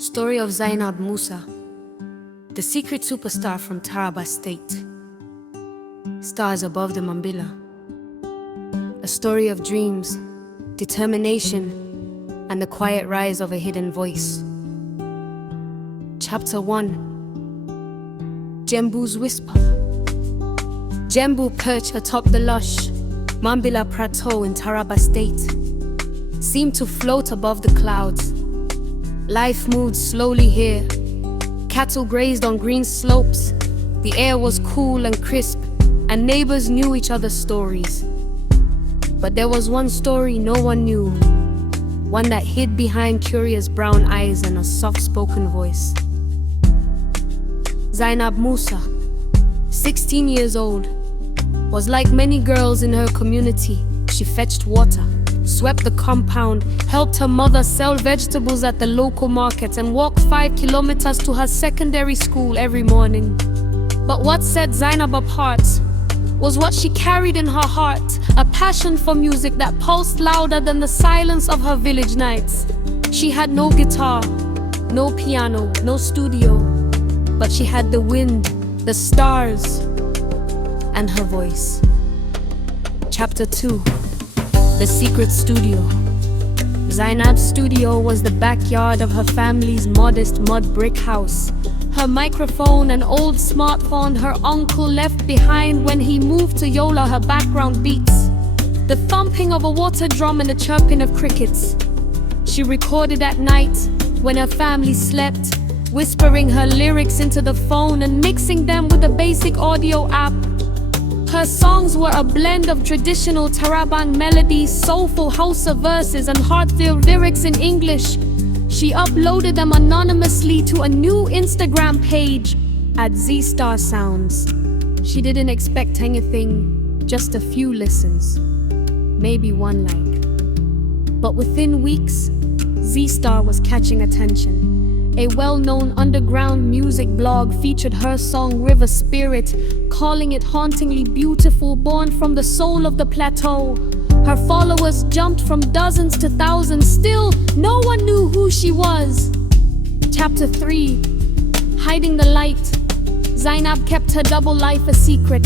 Story of Zainab Musa, the secret superstar from Taraba State. Stars above the Mambila. A story of dreams, determination, and the quiet rise of a hidden voice. Chapter 1. Jembu's Whisper. Jembu perched atop the lush Mambila plateau in Taraba State, seemed to float above the clouds. Life moved slowly here. Cattle grazed on green slopes. The air was cool and crisp, and neighbors knew each other's stories. But there was one story no one knew, one that hid behind curious brown eyes and a soft-spoken voice. Zainab Musa, 16 years old, was like many girls in her community. She fetched water, swept the compound, helped her mother sell vegetables at the local market, and walked 5 kilometers to her secondary school every morning. But what set Zainab apart was what she carried in her heart, a passion for music that pulsed louder than the silence of her village nights. She had no guitar, no piano, no studio, but she had the wind, the stars, and her voice. Chapter 2. The secret studio. Zainab's studio was the backyard of her family's modest mud brick house. Her microphone, an old smartphone her uncle left behind when he moved to Yola, her background beats. The thumping of a water drum and the chirping of crickets. She recorded at night when her family slept, whispering her lyrics into the phone and mixing them with a basic audio app. Her songs were a blend of traditional Taraban melodies, soulful Hausa verses, and heart-filled lyrics in English. She uploaded them anonymously to a new Instagram page at Z-Star Sounds. She didn't expect anything, just a few listens, maybe one like. But within weeks, Z-Star was catching attention. A well-known underground music blog featured her song River Spirit, calling it hauntingly beautiful, born from the soul of the plateau. Her followers jumped from dozens to thousands. Still, no one knew who she was. Chapter 3. Hiding the light. Zainab kept her double life a secret.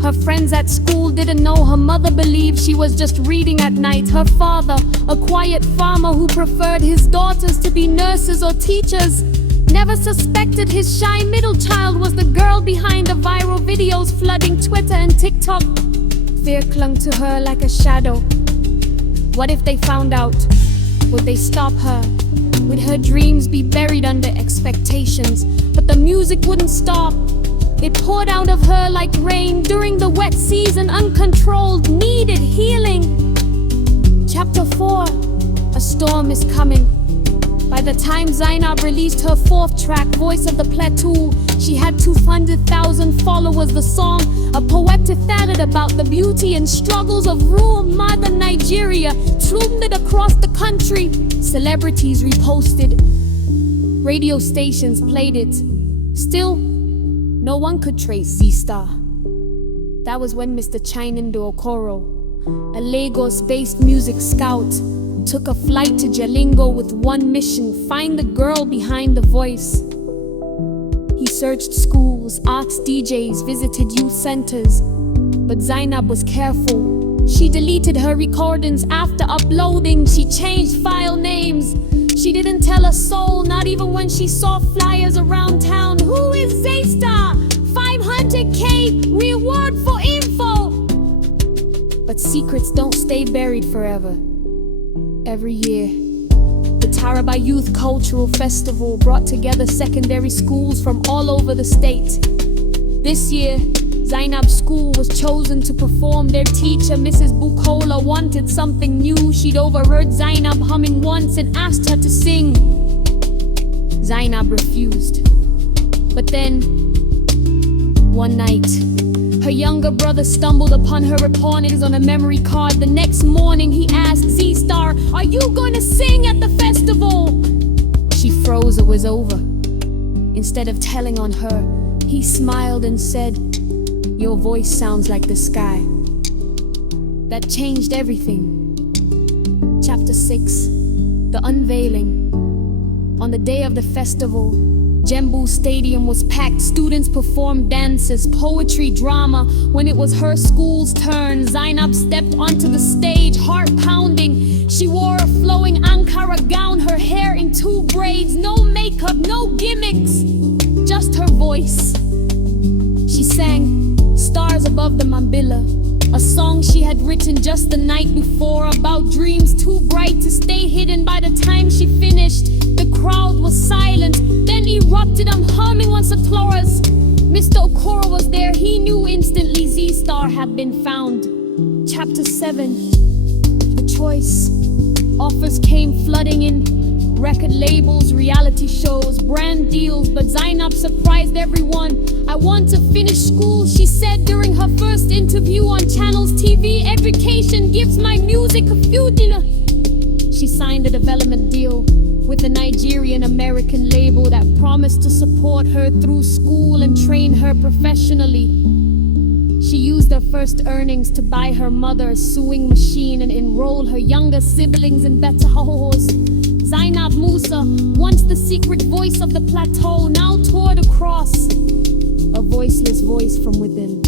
Her friends at school didn't know. Her mother believed she was just reading at night. Her father, a quiet farmer who preferred his daughters to be nurses or teachers, never suspected his shy middle child was the girl behind the viral videos flooding Twitter and TikTok. Fear clung to her like a shadow. What if they found out? Would they stop her? Would her dreams be buried under expectations? But the music wouldn't stop. It poured out of her like rain during the wet season, uncontrolled, needed healing. Chapter 4. A storm is coming. By the time Zainab released her 4th track, Voice of the Plateau, she had 200,000 followers. The song, a poetic ballad about the beauty and struggles of rural modern Nigeria, trended across the country. Celebrities reposted. Radio stations played it. Still, no one could trace Z-Star. That was when Mr. Chinando Okoro, a Lagos-based music scout, took a flight to Jalingo with one mission: find the girl behind the voice. He searched schools, asked DJs, visited youth centers, but Zainab was careful. She deleted her recordings after uploading. She changed file names. She didn't tell a soul, not even when she saw flyers around town. Who is Z-Star? 500K reward for info. But secrets don't stay buried forever. Every year, the Taraba Youth Cultural Festival brought together secondary schools from all over the state. This year, Zainab's school was chosen to perform. Their teacher, Mrs. Bukola, wanted something new. She'd overheard Zainab humming once and asked her to sing. Zainab refused. But then, one night, her younger brother stumbled upon her recordings on a memory card. The next morning, he asked Z-Star, "Are you going to sing at the festival?" She froze. It was over. Instead of telling on her, he smiled and said, "Your voice sounds like the sky." That changed everything. Chapter 6. The Unveiling. On the day of the festival, Jembu Stadium was packed. Students performed dances, poetry, drama. When it was her school's turn, Zainab stepped onto the stage, heart pounding. She wore a flowing Ankara gown, her hair in 2 braids. No makeup, no gimmicks, just her voice. She sang Stars Above the Mambila, a song she had written just the night before about dreams too bright to stay hidden. By the time she finished, the crowd was silent, then erupted, humming once a chorus. Mr. Okoro was there, he knew instantly Z-Star had been found. Chapter 7, The Choice. Offers came flooding in, record labels, reality shows, brand deals, but Zainab surprised everyone. I want to finish school, she said during her first interview on channels TV. Education gives my music a future. She signed a development deal with a Nigerian-American label that promised to support her through school and train her professionally. She used her first earnings to buy her mother a sewing machine and enroll her younger siblings in better homes. Zainab Musa, once the secret voice of the plateau, now toured across, a voiceless voice from within.